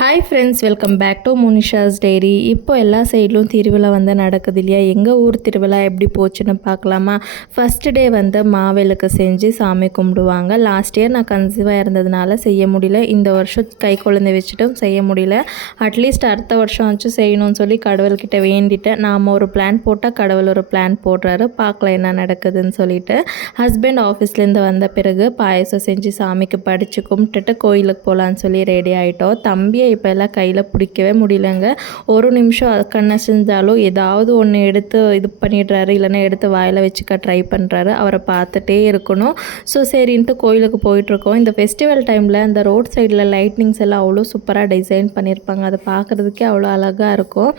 Hi friends, welcome back to Monisha's diary. இப்போ எல்லா சைட்லும் திருவிழா வந்து நடக்குது இல்லையா? எங்கள் ஊர் திருவிழா எப்படி போச்சுன்னு பார்க்கலாமா? ஃபஸ்ட்டு டே வந்து மாவிளக்கு செஞ்சு சாமி கும்பிடுவாங்க. லாஸ்ட் இயர் நான் கன்சீவாக இருந்ததுனால செய்ய முடியல. இந்த வருஷம் கை குழந்தை வச்சுட்டும் செய்ய முடியல. அட்லீஸ்ட் அடுத்த வருஷம் வச்சு செய்யணும்னு சொல்லி கடவுள்கிட்ட வேண்டிட்டேன். நாம் ஒரு பிளான் போட்டால் கடவுள் ஒரு பிளான் போடுறாரு. பார்க்கலாம் என்ன நடக்குதுன்னு சொல்லிட்டு. ஹஸ்பண்ட் ஆஃபீஸ்லேருந்து வந்த பிறகு பாயசம் செஞ்சு சாமிக்கு படித்து கும்பிட்டுட்டு கோயிலுக்கு போகலான்னு சொல்லி ரெடி ஆகிட்டோம். தம்பி இப்போ எல்லாம் கையில் பிடிக்கவே முடியலங்க. ஒரு நிமிஷம் கண்ணை செஞ்சாலும் ஏதாவது ஒன்று எடுத்து இது பண்ணிடுறாரு, இல்லைன்னா எடுத்து வாயில் வச்சுக்க ட்ரை பண்ணுறாரு. அவரை பார்த்துட்டே இருக்கணும். ஸோ சரின்ட்டு கோயிலுக்கு போயிட்டுருக்கோம். இந்த ஃபெஸ்டிவல் டைமில் அந்த ரோட் சைடில் லைட்னிங்ஸ் எல்லாம் அவ்வளோ சூப்பராக டிசைன் பண்ணியிருப்பாங்க. அதை பார்க்குறதுக்கே அவ்வளோ அழகாக இருக்கும்.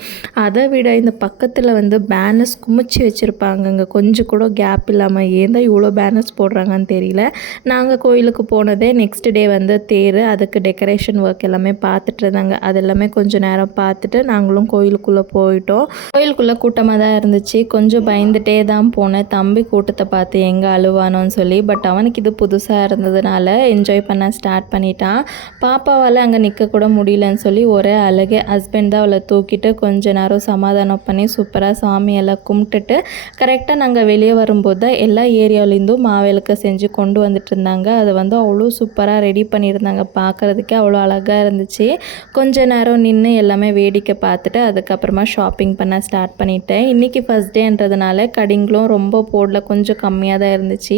அதை விட இந்த பக்கத்தில் வந்து பேனர்ஸ் குமிச்சு வச்சுருப்பாங்கங்க. கொஞ்சம் கூட கேப் இல்லாமல். ஏன் தான் இவ்வளோ பேனர்ஸ் போடுறாங்கன்னு தெரியல. நாங்கள் கோயிலுக்கு போனதே நெக்ஸ்ட் டே வந்து தேர், அதுக்கு டெக்கரேஷன் ஒர்க் எல்லாமே பார்த்துட்டு இருந்தாங்க. அது எல்லாமே கொஞ்சம் நேரம் பார்த்துட்டு நாங்களும் கோயிலுக்குள்ளே போயிட்டோம். கோயிலுக்குள்ளே கூட்டமாக தான் இருந்துச்சு. கொஞ்சம் பயந்துட்டே தான் போனேன். தம்பி கூட்டத்தை பார்த்து எங்கே அழுவானோன்னு சொல்லி. பட் அவனுக்கு இது புதுசாக இருந்ததுனால என்ஜாய் பண்ண ஸ்டார்ட் பண்ணிட்டான். பாப்பாவால் அங்கே நிற்கக்கூட முடியலன்னு சொல்லி ஒரே அழுகை. ஹஸ்பண்ட் தான் அவளை தூக்கிட்டு கொஞ்ச நேரம் சமாதானம் பண்ணி சூப்பராக சாமியெல்லாம் கும்பிட்டுட்டு கரெக்டாக நாங்கள் வெளியே வரும்போது தான் எல்லா ஏரியாவிலேருந்தும் மாவிளக்கு செஞ்சு கொண்டு வந்துட்டு இருந்தாங்க. அதை வந்து அவ்வளோ சூப்பராக ரெடி பண்ணியிருந்தாங்க. பார்க்குறதுக்கே அவ்வளோ அழகாக இருந்துச்சு. கொஞ்ச நேரம் நின்று எல்லாமே வேடிக்கை பார்த்துட்டு அதுக்கப்புறமா ஷாப்பிங் பண்ண ஸ்டார்ட் பண்ணிட்டேன். இன்றைக்கி ஃபஸ்ட் டேன்றதுனால கடைங்களும் ரொம்ப போடல, கொஞ்சம் கம்மியாக தான் இருந்துச்சு.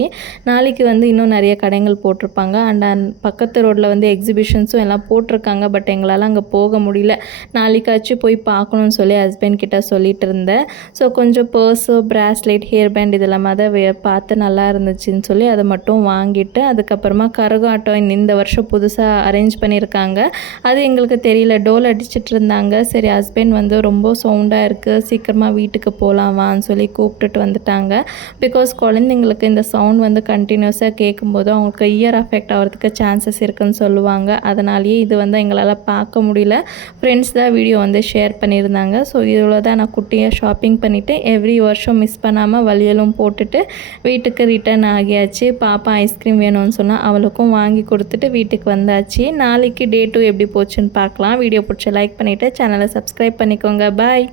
நாளைக்கு வந்து இன்னும் நிறைய கடைகள் போட்டிருப்பாங்க. அண்ட் பக்கத்து ரோட்டில் வந்து எக்ஸிபிஷன்ஸும் எல்லாம் போட்டிருக்காங்க. பட் எங்களால் அங்கே போக முடியல. நாளைக்காச்சும் போய் பார்க்கணுன்னு சொல்லி ஹஸ்பண்ட் கிட்ட சொல்லிட்டு இருந்தேன். ஸோ கொஞ்சம் பர்ஸு, ப்ராஸ்லெட், ஹேர் பேண்ட் இதெல்லாமே தான் பார்த்து நல்லா இருந்துச்சுன்னு சொல்லி அதை மட்டும் வாங்கிட்டு அதுக்கப்புறமா கரகாட்டம் இந்த வருஷம் புதுசாக அரேஞ்ச் பண்ணியிருக்காங்க. அது எங்களுக்கு தெரியல. டோல் அடிச்சிட்டு இருந்தாங்க. சரி, ஹஸ்பண்ட் வந்து ரொம்ப சவுண்டாக இருக்குது, சீக்கிரமாக வீட்டுக்கு போகலாமான்னு சொல்லி கூப்பிட்டுட்டு வந்துட்டாங்க. பிகாஸ் குழந்தைங்களுக்கு இந்த சவுண்ட் வந்து கண்டினியூஸாக கேட்கும்போது அவங்களுக்கு இயர் அஃபெக்ட் ஆகிறதுக்கு சான்சஸ் இருக்குதுன்னு சொல்லுவாங்க. அதனாலேயே இது வந்து எங்களால் பார்க்க முடியல. ஃப்ரெண்ட்ஸ் தான் வீடியோ வந்து ஷேர் பண்ணியிருந்தாங்க. ஸோ இவ்வளோ தான் நான் குட்டியாக ஷாப்பிங் பண்ணிவிட்டு எவ்ரி வருஷம் மிஸ் பண்ணாமல் வளையலும் போட்டுட்டு வீட்டுக்கு ரிட்டர்ன் ஆகியாச்சு. பாப்பா ஐஸ்கிரீம் வேணும்னு சொன்னால் அவளுக்கும் வாங்கி கொடுத்துட்டு வீட்டுக்கு வந்தாச்சு. நாளைக்கு டே 2 எப்படி போச்சுன்னு பார்க்கலாம். வீடியோ பிடிச்ச லைக் பண்ணிவிட்டு சேனலை சப்ஸ்கிரைப் பண்ணிக்கோங்க. பாய்.